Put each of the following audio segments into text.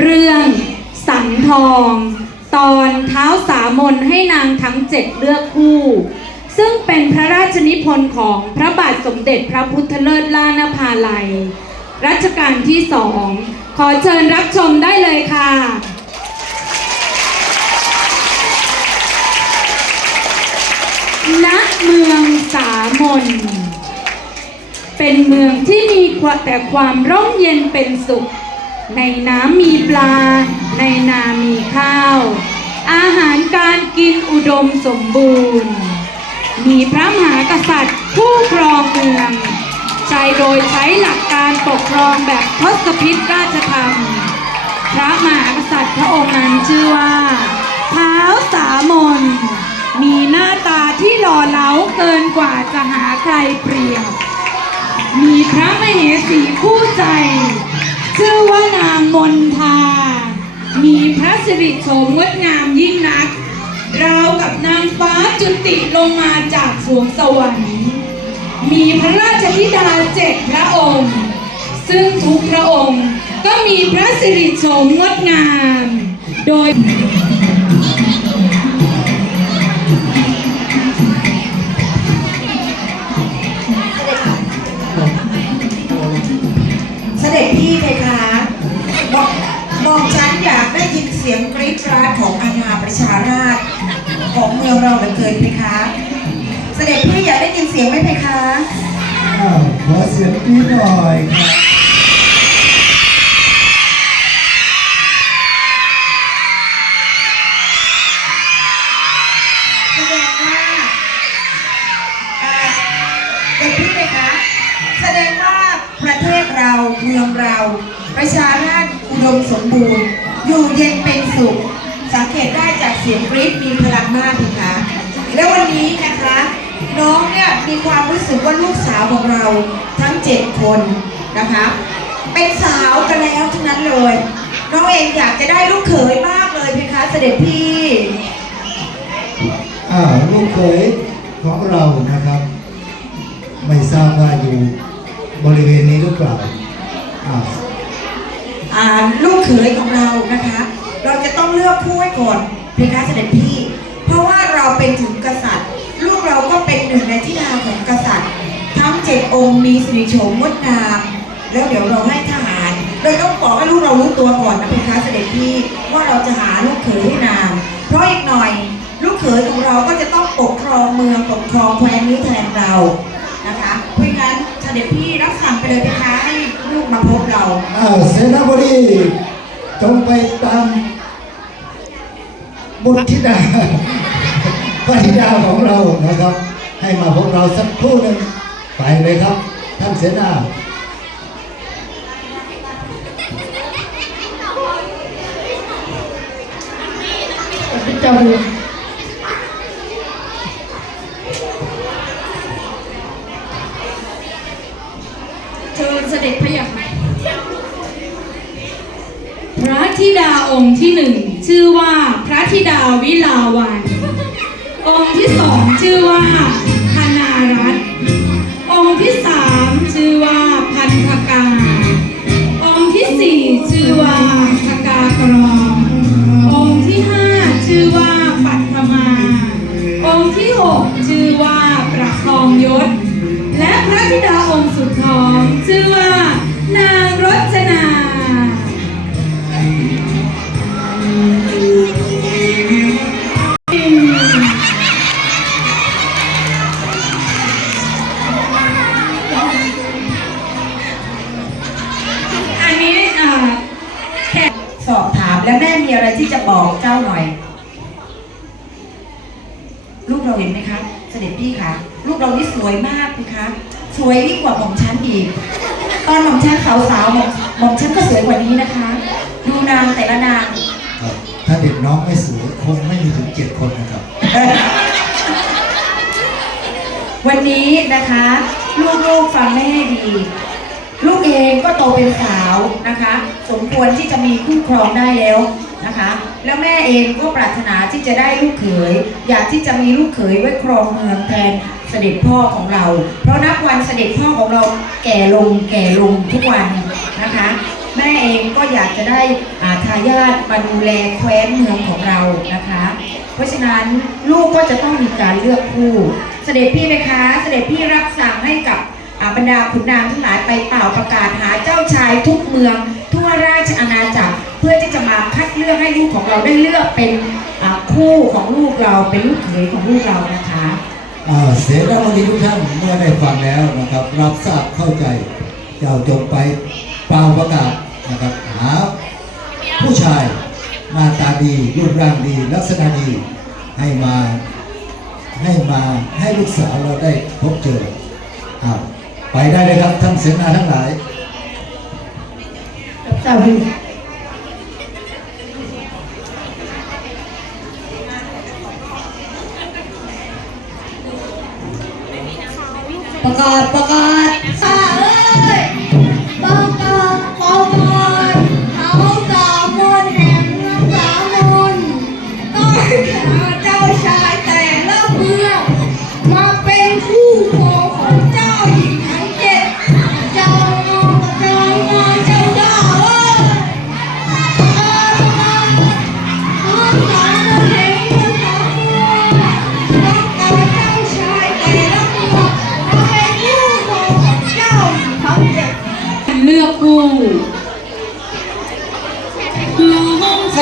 เรื่องสันทอง ตอนเท้าสามนให้นางทั้งเจ็ดเลือกคู่ ซึ่งเป็นพระราชนิพนธ์ของพระบาทสมเด็จพระพุทธเลิศล่านภาลัย รัชกาลที่สอง ขอเชิญรับชมได้เลยค่ะณเมืองสามน เป็นเมืองที่มีแต่ความร่มเย็นเป็นสุข ในน้ำมีปลา ในนามีข้าว อาหารการกินอุดมสมบูรณ์ มีพระมหากษัตริย์ผู้ครองเมืองใช้โดยใช้หลักการปกครองแบบทศพิธราชธรรม พระมหากษัตริย์พระองค์นั้นชื่อว่าเท้าวสามนมีหน้าตาที่หล่อเหลาเกินกว่าจะหาใครเปรียบ มีพระมเหสีคู่ใจ ชื่อว่านางมนทา มีพระสิริโฉมงดงามยิ่งนัก ราวกับนางฟ้าจุติลงมาจากสวงสวรรค์ มีพระราชธิดาเจ็ดพระองค์ ซึ่งทุกพระองค์ก็มีพระสิริโฉมงดงาม โดย ยินเสียงกรี๊ดกราดของอาณาประชาราษฎร์ของเมืองเราเหลือเกินเพคะ เสด็จพี่อยากได้ยินเสียงไหมเพคะอ้าวขอเสียงปีหน่อยครับแสดงว่าอ่าเด็กพี่เพคะ แสดงว่าประเทศเราเมืองเรา ประชาราษฎร์อุดมสมบูรณ์ อยู่เย็นเป็นสุข สังเกตได้จากเสียงกรี๊ดมีพลังมากเพคะแล้ววันนี้นะคะ น้องเนี่ยมีความรู้สึกว่าลูกสาวของเราทั้งเจ็ดคนนะคะ เป็นสาวกันแล้วทั้งนั้นเลย น้องเองอยากจะได้ลูกเขยมากเลยเพคะเสด็จพี่อ้าลูกเขยของเรานะครับ ไม่ทราบว่าอยู่บริเวณนี้หรือเปล่าอ่า ลูกเขยของเรานะคะ เราจะต้องเลือกผู้ไว้ก่อนเพคะเสด็จพี่ เพราะว่าเราเป็นถึงกษัตริย์ ลูกเราก็เป็นหนึ่งในที่ดาของกษัตริย์ ทั้งเจ็ดองค์มีสิริโฉมงดงาม แล้วเดี๋ยวเราให้ทหารเราต้องบอกให้ลูกเรารู้ตัวก่อนนะเพคะเสด็จพี่ว่าเราจะหาลูกเขยให้นางเพราะอีกหน่อย ลูกเขยของเราก็จะต้องปกครองเมืองปกครองแคว้นนี้แทนเรา เสนาบดีจงไปตามบุตรธิดาพระธิดาของเรานะครับ ให้มาพบเราสักครู่หนึ่งไปเลยครับ ท่านเสนาเจ้าเรือง ธิดาวิลาวันองค์ที่สองชื่อว่าธนา แล้วแม่มีอะไรที่จะบอกเจ้าหน่อย ลูกเราเห็นไหมคะ เสด็จพี่คะลูกเรานี่สวยมากนะคะ สวยยิ่งกว่าหม่อมฉันอีก ตอนหม่อมฉันสาวๆหม่อมหม่อมฉันก็สวยกว่านี้นะคะ ดูนางแต่ละนาง ครับถ้าเด็กน้องไม่สวยคงไม่มีถึงเจ็ดคนนะครับ วันนี้นะคะ ลูกๆฟังแม่ให้ดี ลูกเองก็โตเป็นสาวนะคะ สมควรที่จะมีคู่ครองได้แล้วนะคะ แล้วแม่เองก็ปรารถนาที่จะได้ลูกเขย อยากที่จะมีลูกเขยไว้ครองเมืองแทนเสด็จพ่อของเรา เพราะนับวันเสด็จพ่อของเราแก่ลงแก่ลงทุกวันนะคะ แม่เองก็อยากจะได้อาทายาทมาดูแลแคว้นเมืองของเรานะคะ เพราะฉะนั้นลูกก็จะต้องมีการเลือกคู่ เสด็จพี่ไหมคะ เสด็จพี่รับสั่งให้กับ บรรดาขุนนางทั้งหลายไปเป่าประกาศหาเจ้าชายทุกเมือง ทั่วราชอาณาจักร เพื่อที่จะมาคัดเลือกให้ลูกของเราได้เลือกเป็นคู่ของลูกเราเป็นลูกเขยของลูกเรานะคะอ่าเสนาบดีทุกท่านเมื่อได้ฟังแล้วนะครับรับทราบเข้าใจเจ้าจงไปเป่าประกาศนะครับหาผู้ชายหน้าตาดีรูปร่างดีลักษณะดีให้มาให้มาให้ลูกสาวเราได้พบเจออ้าว ไปได้เลยครับท่านเสนาทั้งหลายเจ้าพี่ประกาศประกาศ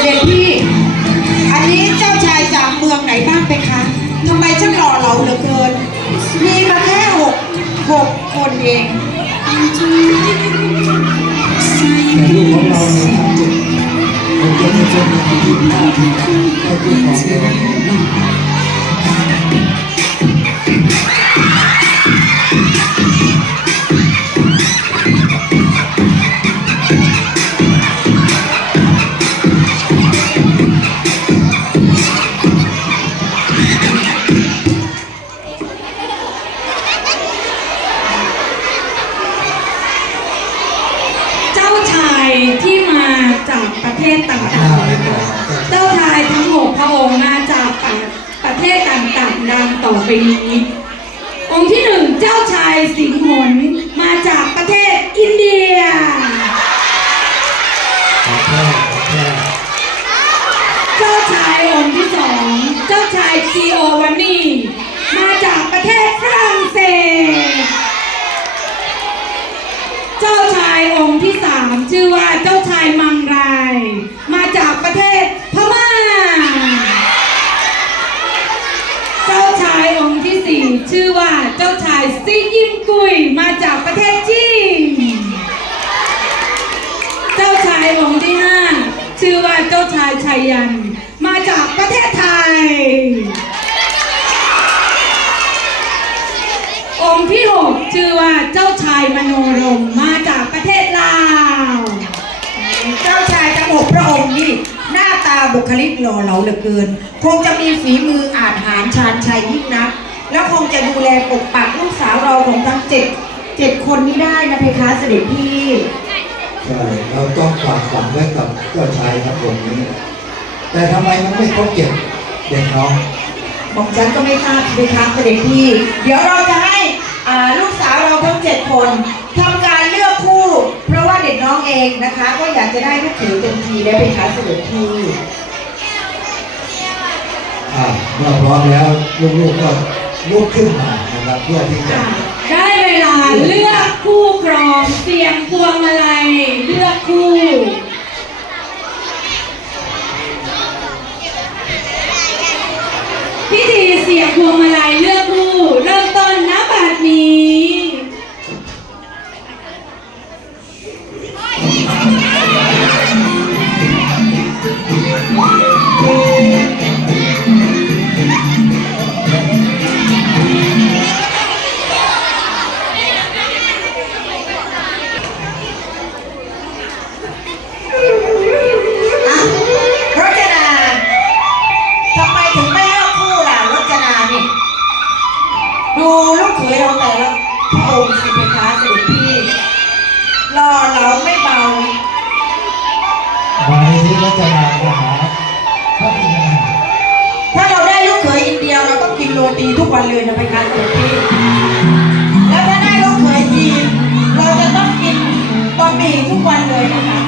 เสด็จพี่ อันนี้เจ้าชายจากเมืองไหนบ้างไปคะทำไมช่างหล่อเหลาเหลือเกิน มีมาแค่หกหกคนเองแต่ลูกของเราเนี่ยทั้งเจ็ดเป็นเยาวชนในที่ดีในที่ของเด็กาเจ้าชายมังราย มาจากประเทศพม่า เจ้าชายองค์ที่สี่ชื่อว่าเจ้าชายซิยิมกุยมาจากประเทศจีน เจ้าชายองค์ที่ห้าชื่อว่าเจ้าชายชัยยัน มาจากประเทศไทย องค์ที่หกชื่อว่าเจ้าชายมโนรมมาจากประเทศลาว จ้าชายทั้งหกพระองค์นี่หน้าตาบุคลิกหล่อเหลาเหลือเกิน คงจะมีฝีมืออาจหารชาญชัยยิ่งนัก แล้วคงจะดูแลปกปักลูกสาวเราของทั้งเจ็ดเจ็ดคนนี้ได้นะเพคะเสด็จพี่ใช่เราต้องฝากฝังไว้กับเจ้าชายครับผมนี้ แต่ทำไมมันไม่ครบเจ็ดเด็กน้องบอกฉันก็ไม่ทราบเพคะเสด็จพี่ เดี๋ยวเราจะให้อ่าลูกสาวเราทั้งเจ็ดคน เพราะว่าเด็กน้องเองนะคะ ก็อยากจะได้ลูกเขยเต็มทีได้เพคะเสด็จพี่อ่าเมื่อพร้อมแล้วลูกๆก็ลุกขึ้นมานะครับเพื่อที่จะได้เวลาเลือกคู่ครองเสียงพวงมาลัยเลือกคู่ พิธีเสียงพวงมา มาในที่รัชนามาหาระบิดาถ้าเราได้ลูกเขยอินเดียเราต้องกินโรตีทุกวันเลยนะเพคะเสด็จพี่แล้วถ้าได้ลูกเขยจีนเราจะต้องกินบะหมี่ทุกวันเลยนะคะ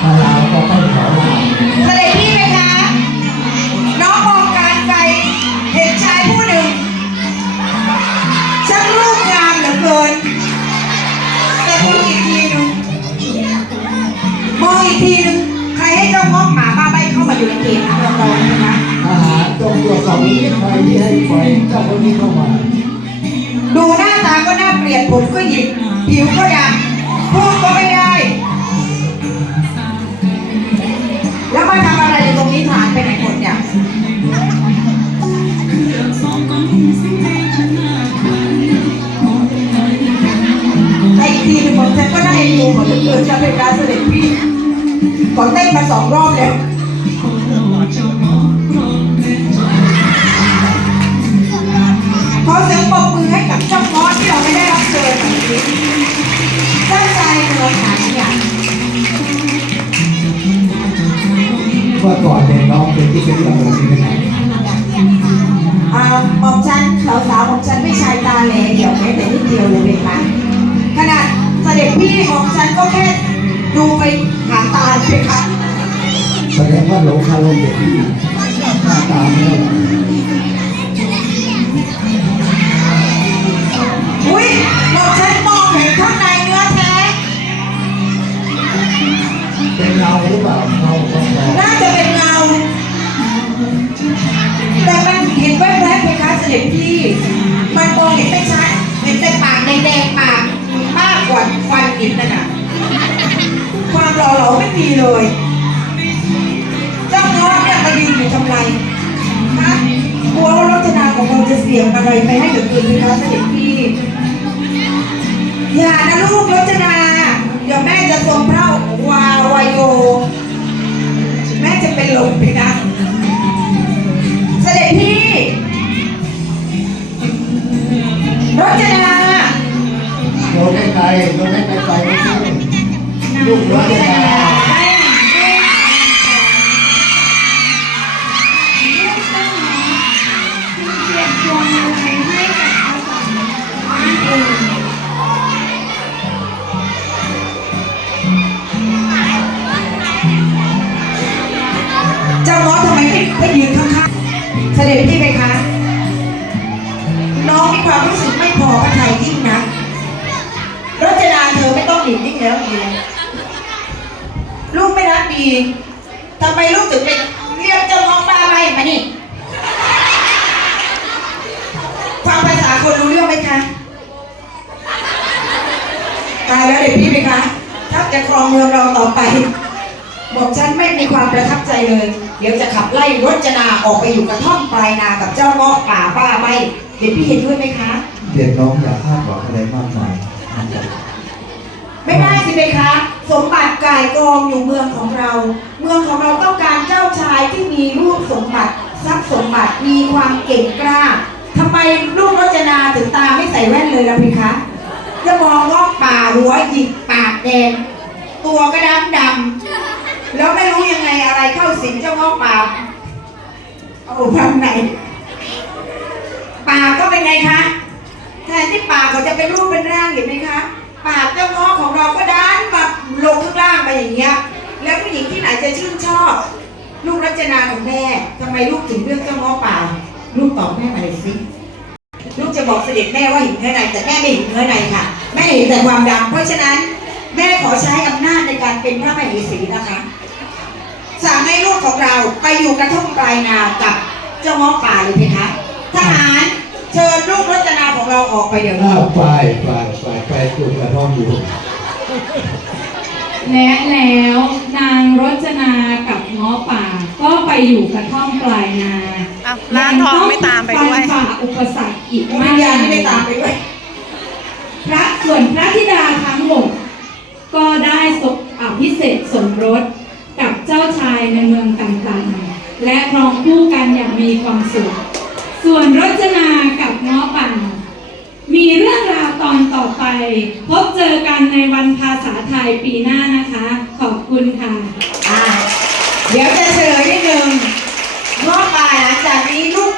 ถ้าเราก็ต้องขอ ใครให้เจ้างอกหมาบ้าใบเข้ามาอยู่ในเกมนะเราๆนะคะทหารต้องตรวจสอบนิดใครที่ให้ปล่อยเจ้าคนนี้เข้ามา ดูหน้าตาก็น่าเปลี่ยนผมก็หยิกผิวก็ดำพูดก็ไม่ได้ แล้วมาทำอะไรอยู่ตรงนี้ฐานไปไหนหมดเนี่ยไอ้ทีหนึงผมฉันก็ได้ดูหมดเลยเกินจะเป็นการเสด็จพี่ ขอเต้นมาสองรอบแล้วขอเสียงปรบมือให้กับเจ้าง้อที่เราไม่ได้รับเชิญวันนี้ตั้งใจเดินหาอย่างเมื่อก่อนเนี่ยน้องเป็นที่เป็นเรื่องอะไรเป็นไงอ่าหม่อมฉันสาวสาวๆหม่อมฉันไม่ชายตาแหลเดี่ยวแม้แต่นิดเดียวเลยเป็นคะขนาดเสด็จพี่หม่อมฉันก็แค่ ดูไปหางตาเลยค่ะแสดงว่าหลงคารมเด็กที่หน้าตาไม่ได้อุ้ยหม่อมฉันมองเห็นข้างในเนื้อแท้ เป็นเราหรือเปล่าเราต้องรอน่าจะเป็นเงาแต่มันเห็นแวบๆเพคะเสด็จพี่ ม่มีเลยเจ้าน้องเนี่ยมายืนอยู่ทำไมฮะกลัวว่ารจนาของเราจะเสียงอะไรไปให้เหลือเกินเพคะเสด็จพี่อย่านะลูกรจนา เดี๋ยวแม่จะทรงพระวาวายโย แม่จะเป็นลมไปนะเสด็จพี่รจนาโดนไกลๆโดนไกลๆไปไม่ใช่ลูกรจะมา ไมไม่ไม่ยืนข้างๆ เสด็จพี่ไหมคะ น้องมีความรู้สึกไม่พอพระทัยยิ่งนะรจนาเธอไม่ต้องหลีกยิ่งแล้วดีแล้วลูกไม่รักดีทำไมลูกถึงไปเรียกเจ้าน้องป้าไปมานี่ฟังภาษาคนรู้เรื่องไหมคะตายแล้วเด็กพี่ไหมคะถ้าจะครองเมืองเราต่อไป บอกฉันไม่มีความประทับใจเลย เดี๋ยวจะขับไล่รจนาออกไปอยู่กระท่อมปลายนากับเจ้าเงาะป่าบ้าใบเด็กพี่เห็นด้วยไหมคะ เด็กน้องอย่าคาดหวังอะไรมากมายนะครับไม่ได้สิเบคะ สมบัติกายกองอยู่เมืองของเรา เมืองของเราต้องการเจ้าชายที่มีรูปสมบัติทรัพย์สมบัติมีความเก่งกล้าทำไมลูกรจนาถึงตาไม่ใส่แว่นเลยล่ะพี่คะจะมองว่าป่าหัวหยิกปากแดงตัวก็ดำดำๆ แล้วไม่รู้ยังไงอะไรเข้าสิงเจ้าเงป่าเอาทางไหนปากก็เป็นไงคะแทนที่ปากเขาจะเป็นรูปเป็นร่างเห็นไหมคะปากเจ้าง้อของเราก็ดันมาลงข้างล่างไปอย่างเงี้ย แล้วผู้หญิงที่ไหนจะชื่นชอบ ลูกรัชนาของแม่ทำไมลูกถึงเลือกเจ้าง้อป่า ลูกตอบแม่มาเลยสิลูกจะบอกเสด็จแม่ว่าเห็นเนื้อในแต่แม่ไม่เห็นเนื้อในค่ะ แม่เห็นแต่ความดำเพราะฉะนั้น แม่ขอใช้อำนาจในการเป็นพระมเหสีนะคะ สั่งให้ลูกของเราไปอยู่กระท่อมปลายนากับเจ้าง้อป่าเลยเพคะทหารเชิญลูกรัชนาของเราออกไปเดี๋ยวนี้อ้าวไปไปไปไปจุดกระท่อมอยู่ และแล้วนางรจนากับง้อป่า ก็ไปอยู่กระท่อมปลายนาอ้าวร้านทองไม่ตามไปด้วยงต้องฟันฝ่าอุปสรรคอีกวิมากญญาณที่ไม่ตามไปด้วยพระส่วนพระธิดาทั้งหมดก็ได้สบอภิเษกสมรสกับเจ้าชายในเมืองต่างๆ และครองคู่กันอย่างมีความสุข ส่วนรจนากับง้อป่น มีเรื่องราวตอนต่อไป พบเจอกันในวันภาษาไทยปีหน้านะคะ ขอบคุณค่ะอ่าเดี๋ยวจะเฉลยนิดนึงง้อป่าหลังจากนี้ลูก